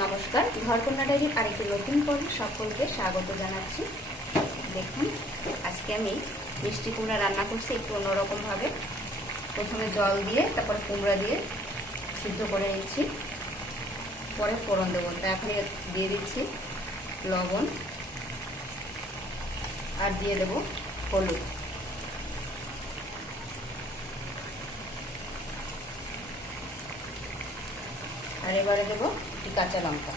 নমস্কার, ঘরকন্যা ডায়েরির আরেকটি নতুন পর্বে সকলকে স্বাগত জানাচ্ছি। দেখুন, আজকে আমি মিষ্টি কুমড়া রান্না করছি একটু অন্যরকমভাবে। প্রথমে জল দিয়ে তারপরে কুমড়া দিয়ে সিদ্ধ করে নিচ্ছি, পরে ফোড়ন দেবো। তা এখন দিয়ে দিচ্ছি লবণ আর দিয়ে দেবো হলুদ। আর এবারে দেবো একটি কাঁচা লঙ্কা।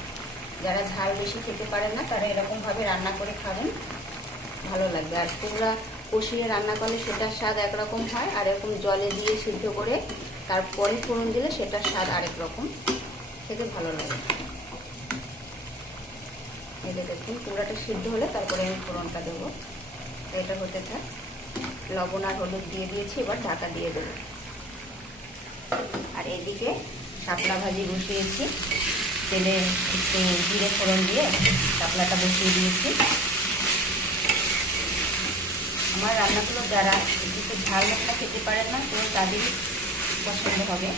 যারা ঝাল বেশি খেতে পারেন না তারা এরকমভাবে রান্না করে খাবেন, ভালো লাগবে। আর কুমড়া কষিয়ে রান্না করলে সেটার স্বাদ একরকম হয়, আর এরকম জলে দিয়ে সিদ্ধ করে তারপরে ফোড়ন দিলে সেটার স্বাদ আরেক রকম, খেতে ভালো লাগে। এই যে দেখুন, কুমড়াটা সিদ্ধ হলে তারপরে আমি ফোড়নটা দেবো। এটা হতে থাক। লবণ আর হলুদ দিয়ে দিয়েছি, এবার ঢাকা দিয়ে দেবো। আর এদিকে শাপলা ভাজি বসিয়েছি, তেলে একটু জিরে ফোড়ন দিয়ে শাপলাটা বসিয়ে দিয়েছি। আমার রান্নাগুলো যারা একটু ঝাল মশলা খেতে পারেন না তো তাদেরই পছন্দ হবে,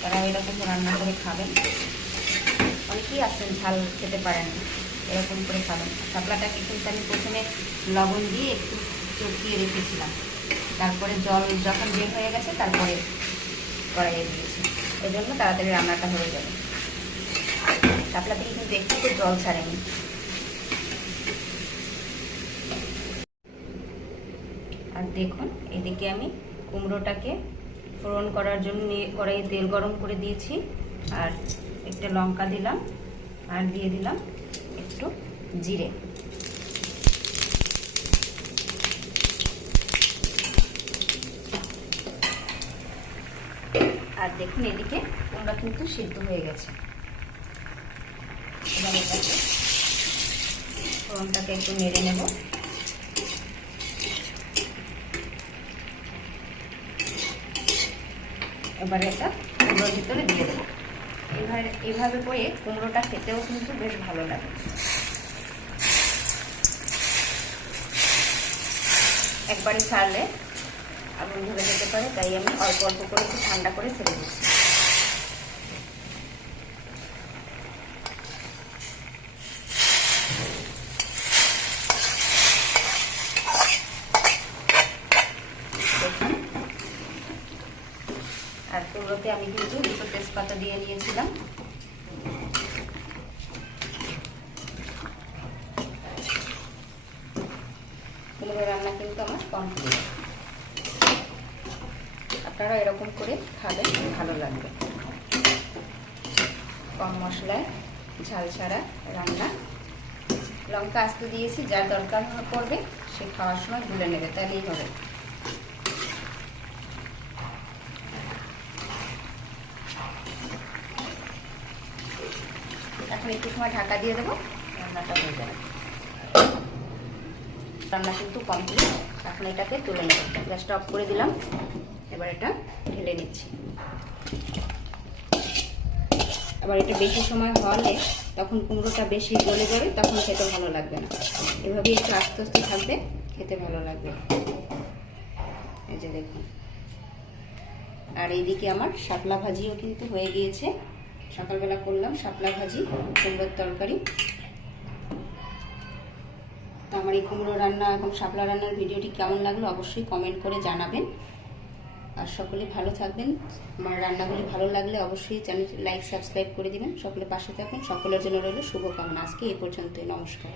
তারা এরকম রান্না করে খাবেন। অনেকেই আছেন ঝাল খেতে পারেন না, এরকম করে খাবেন। শাপলাটাকে কিন্তু আমি প্রথমে লবণ দিয়ে একটু চটকিয়ে রেখেছিলাম, তারপরে জল যখন বের হয়ে গেছে তারপরে কড়াইয়ে দিয়েছি, এই জন্য তাড়াতাড়ি রান্নাটা হয়ে যাবে। শাপলা থেকে কিন্তু একটু জল ছাড়েনি। আর দেখুন, এদিকে আমি কুমড়োটাকে ফোড়ন করার জন্য কড়াইয়ে তেল গরম করে দিয়েছি, আর একটা লঙ্কা দিলাম আর দিয়ে দিলাম একটু জিরে। আর দেখুন, এদিকে কুমড়া কিন্তু সিদ্ধ হয়ে গেছে। এবার এটাকে ফোড়নটাকে একটু নেড়ে নেব। এবার এটা কুমড়োর ভিতরে দিয়ে দেবো। এইভাবে করে কুমড়োটা খেতেও কিন্তু বেশ ভালো লাগে। একবারে ছাড়লে আগুন ধরে যেতে পারে, তাই আমি অল্প অল্প করে একটু ঠান্ডা করে ছেড়ে দিচ্ছি। আর কুমড়োতে আমি কিন্তু দুটো তেজপাতা দিয়ে নিয়েছিলাম। কুমড়ো রান্না কিন্তু আমার কমপ্লিট। আপনারা এরকম করে খাবেন, ভালো লাগবে। কম মশলায় ঝাল ছাড়া রান্না। লঙ্কা আস্তে দিয়েছি, যার দরকার পড়বে সে খাওয়ার সময় গুলে নেবে, তাহলেই হবে। এখন একটু সময় ঢাকা দিয়ে দেবো, রান্নাটা হয়ে যাবে। রান্না কিন্তু কমপ্লিট। এখন এটাকে তুলে নেব। গ্যাসটা অফ করে দিলাম, এবার এটা ঢেলে নিচ্ছি। আবার এটা বেশি সময় হলে তখন কুমড়োটা বেশি গলে যাবে, তখন খেতে ভালো লাগবে না। এভাবেই একটু আস্তে আস্তে থাকবে, খেতে ভালো লাগবে। এই যে দেখুন। আর এইদিকে আমার শাপলা ভাজিও কিন্তু হয়ে গিয়েছে। সকালবেলা করলাম শাপলা ভাজি, কুমড়োর তরকারি। তো আমার এই কুমড়ো রান্না এবং শাপলা রান্নার ভিডিওটি কেমন লাগলো অবশ্যই কমেন্ট করে জানাবেন। আর সকলে ভালো থাকবেন। আমার রান্নাগুলি ভালো লাগলে অবশ্যই চ্যানেলটি লাইক সাবস্ক্রাইব করে দিবেন। সকলে পাশে থাকবেন। সকলের জন্য রইল শুভকামনা। আজকে এই পর্যন্তই। নমস্কার।